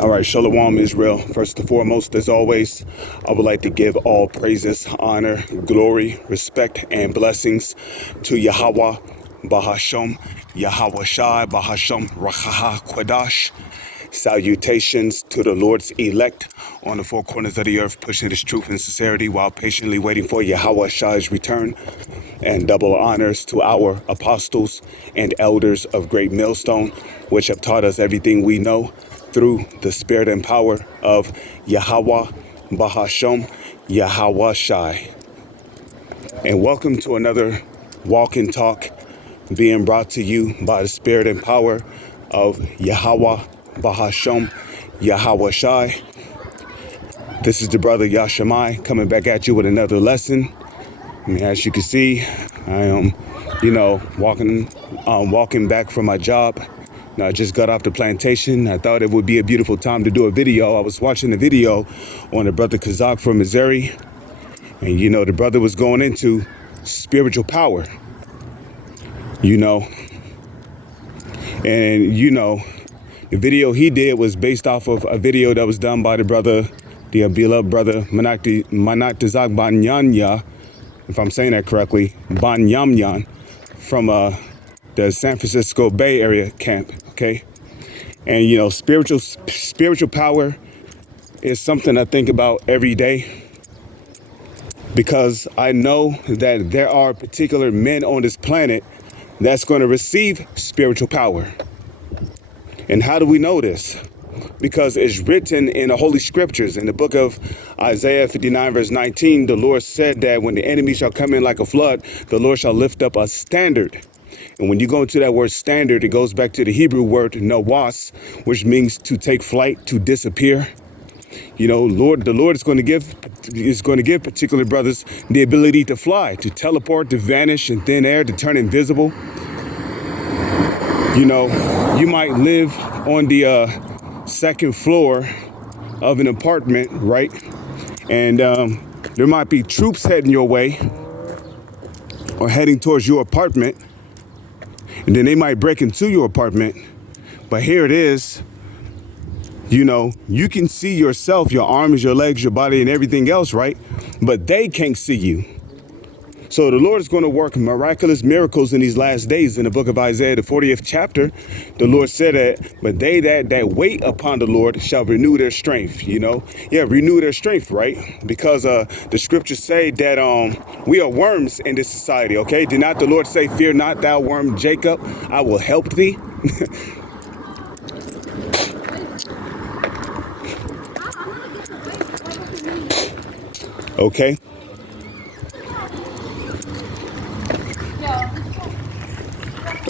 All right, Shalom Israel. First and foremost, as always, I would like to give all praises, honor, glory, respect, and blessings to Yahweh, Bahasham, Yahweh Shai, Bahasham, Rachaha Kwadash. Salutations to the Lord's elect on the four corners of the earth, pushing His truth and sincerity while patiently waiting for Yahweh Shai's return. And double honors to our apostles and elders of Great Millstone, which have taught us everything we know through the spirit and power of Yahweh, Bahasham, Yahweh Shai. And welcome to another Walk and Talk being brought to you by the spirit and power of Yahweh, Bahasham, Yahweh Shai. This is the brother Yashamai coming back at you with another lesson. And as you can see, I am, walking back from my job. Now, I just got off the plantation. I thought it would be a beautiful time to do a video. I was watching a video on the brother Kazak from Missouri. And, the brother was going into spiritual power, And, the video he did was based off of a video that was done by the beloved brother Manakti Tazak Banyanya, if I'm saying that correctly, Banyamyan, from the San Francisco Bay Area camp, okay? And, spiritual power is something I think about every day because I know that there are particular men on this planet that's going to receive spiritual power. And how do we know this? Because it's written in the Holy Scriptures. In the book of Isaiah 59, verse 19, the Lord said that when the enemy shall come in like a flood, the Lord shall lift up a standard. And when you go into that word standard, it goes back to the Hebrew word nawas, which means to take flight, to disappear. The Lord is going to give particular brothers the ability to fly, to teleport, to vanish in thin air, to turn invisible. You might live on the second floor of an apartment, right? And there might be troops heading your way or heading towards your apartment. And then they might break into your apartment. But here it is. You can see yourself, your arms, your legs, your body, and everything else, right? But they can't see you. So the Lord is going to work miraculous miracles in these last days. In the book of Isaiah, the 40th chapter, the Lord said that, but they that wait upon the Lord shall renew their strength, renew their strength, right? Because the scriptures say that we are worms in this society, okay? Did not the Lord say, fear not thou worm Jacob, I will help thee? Okay.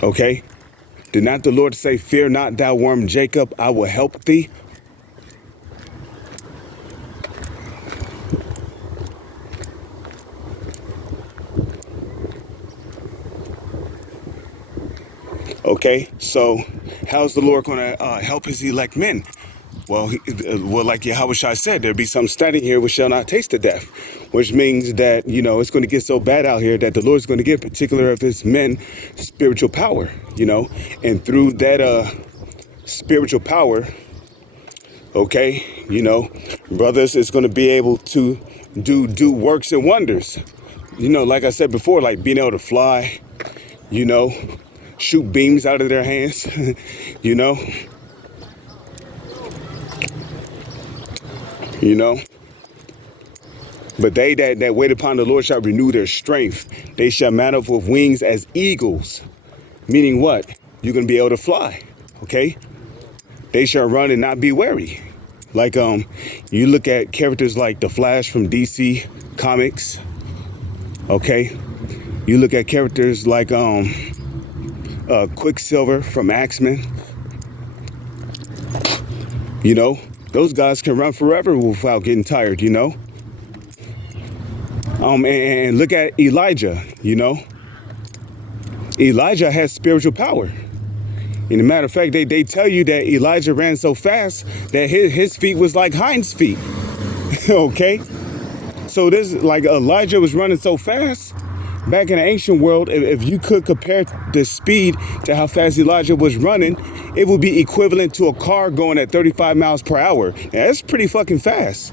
Okay. Did not the Lord say, fear not thou worm Jacob, I will help thee? Okay, so how's the Lord going to help his elect men? Well, like Yahweh Shai said, there be some standing here which shall not taste of death, which means that, it's going to get so bad out here that the Lord's going to give particular of his men spiritual power, and through that spiritual power, okay, brothers is going to be able to do works and wonders, like I said before, like being able to fly, shoot beams out of their hands, But they that wait upon the Lord shall renew their strength. They shall mount up with wings as eagles. Meaning what? You're going to be able to fly. Okay? They shall run and not be weary. Like, you look at characters like The Flash from DC Comics. Okay? You look at characters like Quicksilver from X-Men. Those guys can run forever without getting tired, and look at Elijah, Elijah has spiritual power. And a matter of fact, they tell you that Elijah ran so fast that his feet was like hinds feet. Okay? So this, like, Elijah was running so fast back in the ancient world, if you could compare the speed to how fast Elijah was running, it would be equivalent to a car going at 35 miles per hour. Now, that's pretty fucking fast.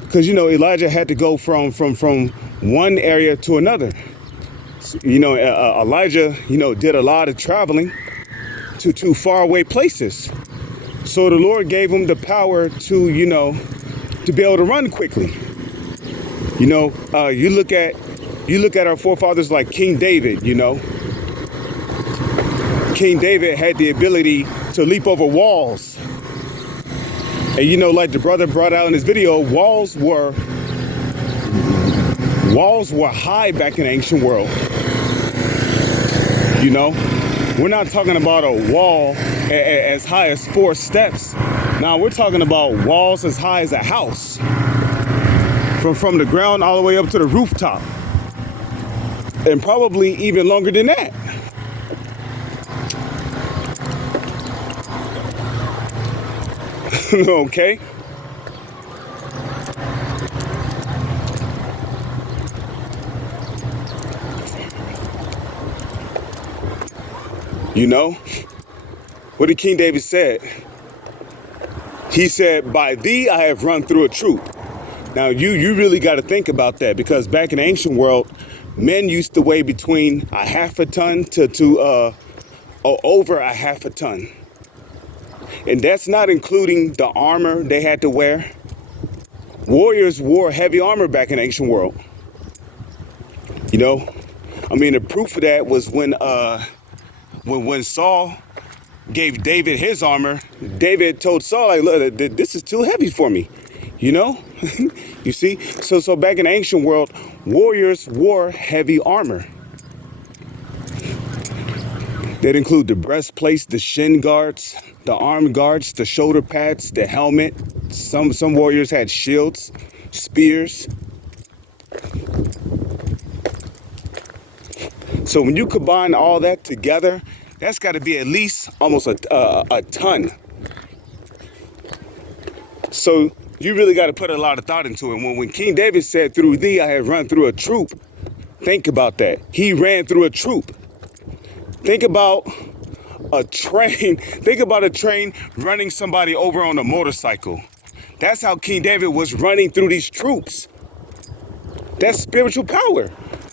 Because, you know, Elijah had to go from one area to another. You know, Elijah, you know, did a lot of traveling to far away places. So the Lord gave him the power to, you know, to be able to run quickly. You know, you look at our forefathers like King David, you know. King David had the ability to leap over walls. And, you know, like the brother brought out in his video, walls were high back in the ancient world. You know, we're not talking about a wall as high as 4 steps. Now we're talking about walls as high as a house, from the ground all the way up to the rooftop, and probably even longer than that. Okay. You know, what did King David said? He said, by thee I have run through a troop. Now, you really got to think about that, because back in the ancient world, men used to weigh between a half a ton to over a half a ton. And that's not including the armor they had to wear. Warriors wore heavy armor back in the ancient world. You know, I mean, the proof of that was when Saul gave David his armor. David told Saul, like, look, this is too heavy for me. You know, you see, so back in the ancient world, warriors wore heavy armor. That include the breastplates, the shin guards, the arm guards, the shoulder pads, the helmet. Some warriors had shields, spears. So when you combine all that together, that's got to be at least almost a ton. So you really got to put a lot of thought into it. When King David said, through thee I have run through a troop, think about that. He ran through a troop. Think about a train. Think about a train running somebody over on a motorcycle. That's how King David was running through these troops. That's spiritual power,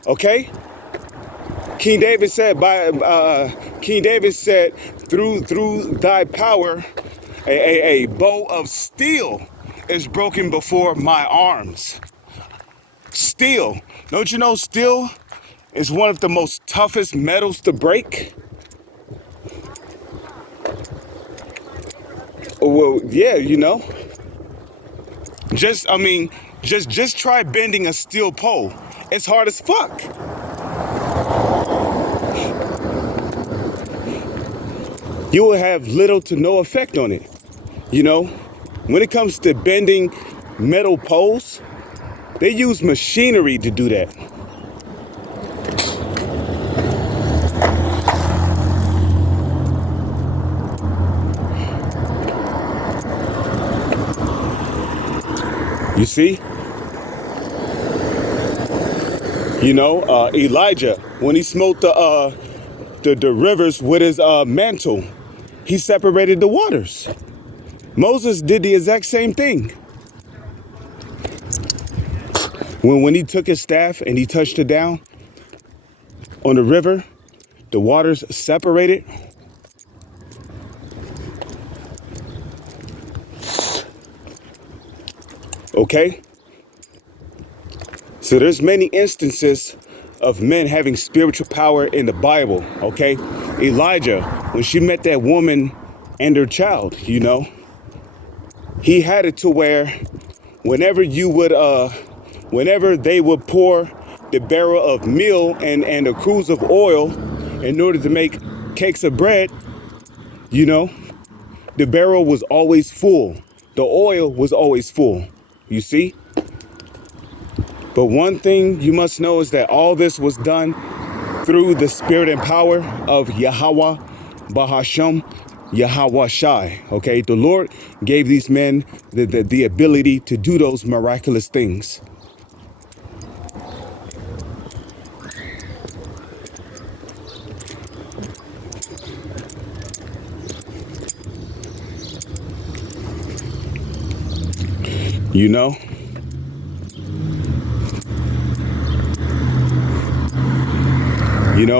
okay? King David said, through thy power, a bow of steel is broken before my arms. Steel. Don't you know steel is one of the most toughest metals to break? Well, yeah, you know. Just try bending a steel pole. It's hard as fuck. You will have little to no effect on it. You know, when it comes to bending metal poles, they use machinery to do that. You see? You know, Elijah, when he smote the rivers with his mantle, he separated the waters. Moses did the exact same thing. When he took his staff and he touched it down on the river, the waters separated. Okay? So there's many instances of men having spiritual power in the Bible, okay? Elijah, when she met that woman and her child, you know, he had it to where whenever they would pour the barrel of meal and a cruse of oil in order to make cakes of bread, you know, the barrel was always full. The oil was always full, you see? But one thing you must know is that all this was done through the spirit and power of Yahweh Bahasham, Yahweh Shai. Okay, the Lord gave these men the ability to do those miraculous things. You know,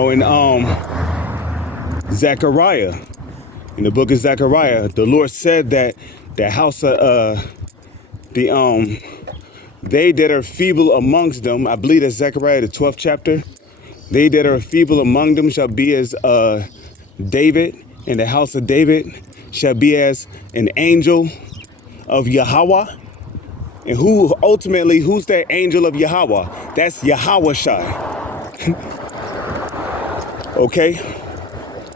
and Zechariah, in the book of Zechariah, the Lord said that the house of they that are feeble amongst them, I believe that's Zechariah the 12th chapter. They that are feeble among them shall be as David, and the house of David shall be as an angel of Yahweh. And who's that angel of Yahweh? That's Yahweh Shai. Okay?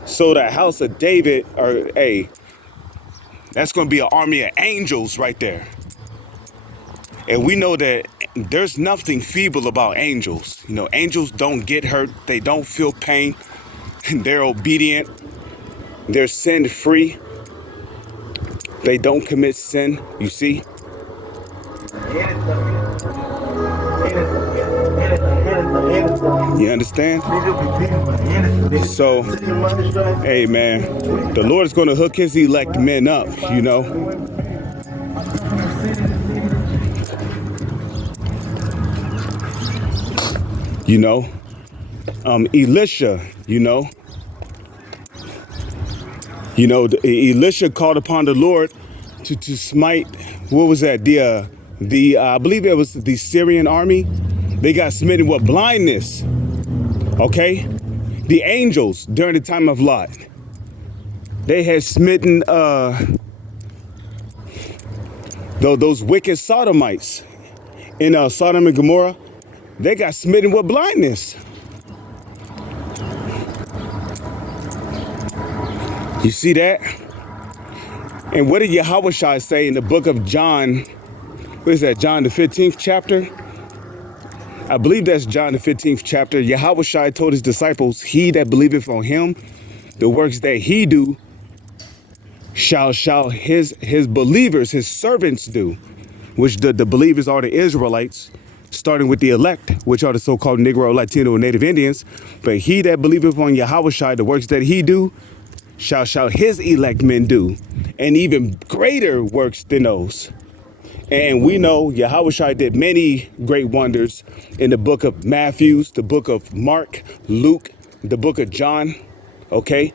So the house of David, that's going to be an army of angels right there. And we know that there's nothing feeble about angels. Angels don't get hurt. They don't feel pain. They're obedient. They're sin free. They don't commit sin, you see? You understand? So, hey man, the Lord is going to hook his elect men up, Elisha, Elisha called upon the Lord to smite, what was that? I believe it was the Syrian army. They got smitten with blindness. Okay? The angels during the time of Lot, they had smitten those wicked Sodomites in Sodom and Gomorrah. They got smitten with blindness. You see that? And what did Yahweh Shai say in the book of John? What is that? John the 15th chapter? I believe that's John the 15th chapter. Yahweh Shai told his disciples, he that believeth on him, the works that he do, shall his believers, his servants do, which the believers are the Israelites, starting with the elect, which are the so-called Negro, Latino, and Native Indians. But he that believeth on Yahweh Shai, the works that he do, shall his elect men do, and even greater works than those. And we know Yahweh Shai did many great wonders in the book of Matthew, the book of Mark, Luke, the book of John. Okay?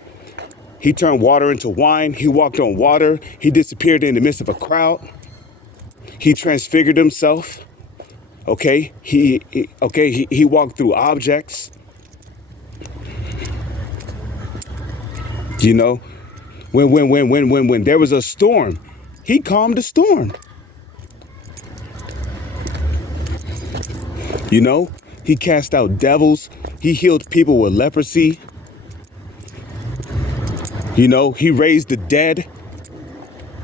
He turned water into wine. He walked on water. He disappeared in the midst of a crowd. He transfigured himself. Okay? He walked through objects. When there was a storm, he calmed the storm. He cast out devils. He healed people with leprosy. He raised the dead.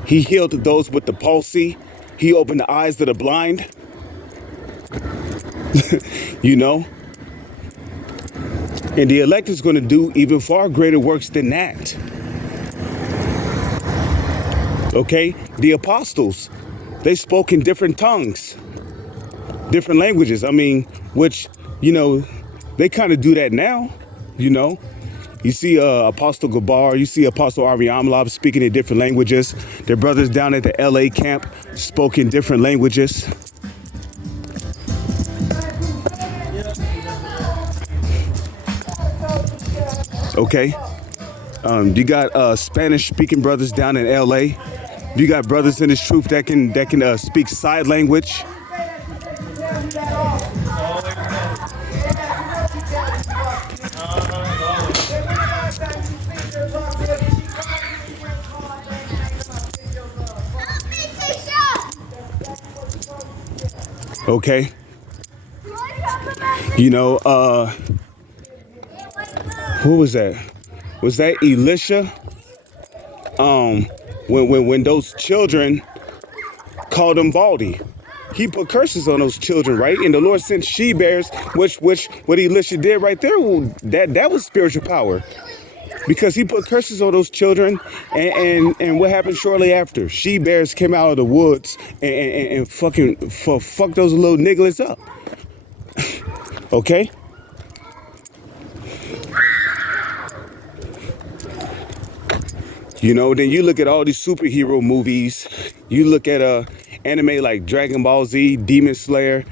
He healed those with the palsy. He opened the eyes of the blind. And the elect is going to do even far greater works than that. Okay? The apostles, they spoke in different tongues, different languages. Which, they kind of do that now, You see Apostle Gabar, you see Apostle Ariamlov speaking in different languages. Their brothers down at the LA camp spoke in different languages. Okay. You got Spanish speaking brothers down in LA. You got brothers in this truth that can speak side language. Okay. Who was that? Was that Elisha? When those children called him Baldy, he put curses on those children, right? And the Lord sent she-bears, which what Elisha did right there, that was spiritual power. Because he put curses on those children, and what happened shortly after? She-bears came out of the woods and fuck those little nigglets up. Okay? You know, then you look at all these superhero movies. You look at anime like Dragon Ball Z, Demon Slayer.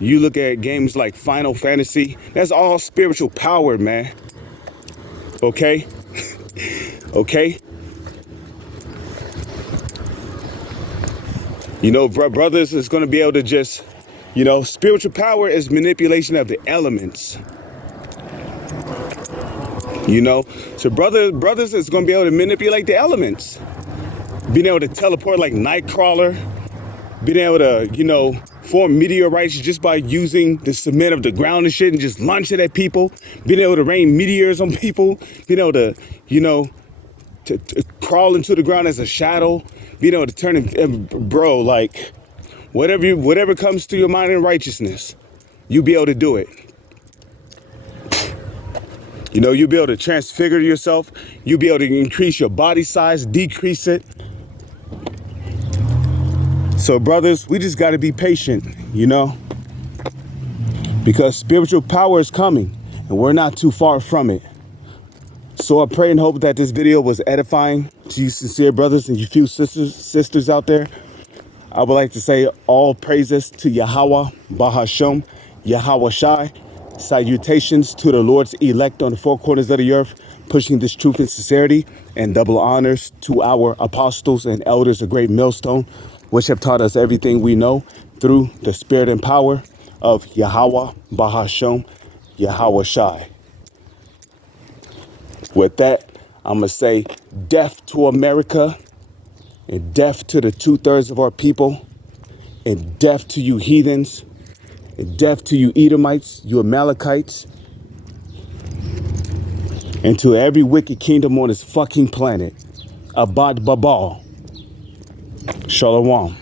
You look at games like Final Fantasy. That's all spiritual power, man. Okay? Okay? You know, brothers is going to be able to just, you know, spiritual power is manipulation of the elements. You know, so brothers is going to be able to manipulate the elements. Being able to teleport like Nightcrawler. Being able to, you know, form meteorites just by using the cement of the ground and shit and just launch it at people. Being able to rain meteors on people. Being able to, you know, to crawl into the ground as a shadow. Being able to turn it, bro, like, whatever comes to your mind in righteousness, you'll be able to do it. You know, you'll be able to transfigure yourself. You'll be able to increase your body size, decrease it. So brothers, we just got to be patient, you know, because spiritual power is coming and we're not too far from it. So I pray and hope that this video was edifying to you sincere brothers and you few sisters out there. I would like to say all praises to Yahweh, Bahashem, Yahweh Shai. Salutations to the Lord's elect on the four corners of the earth, pushing this truth and sincerity, and double honors to our apostles and elders of Great Millstone, which have taught us everything we know through the spirit and power of Yahweh, Bahashem, Yahweh Shai. With that, I'm going to say death to America, and death to the 2/3 of our people, and death to you heathens, and death to you Edomites, you Amalekites, and to every wicked kingdom on this fucking planet. Abad Babal. Shalom.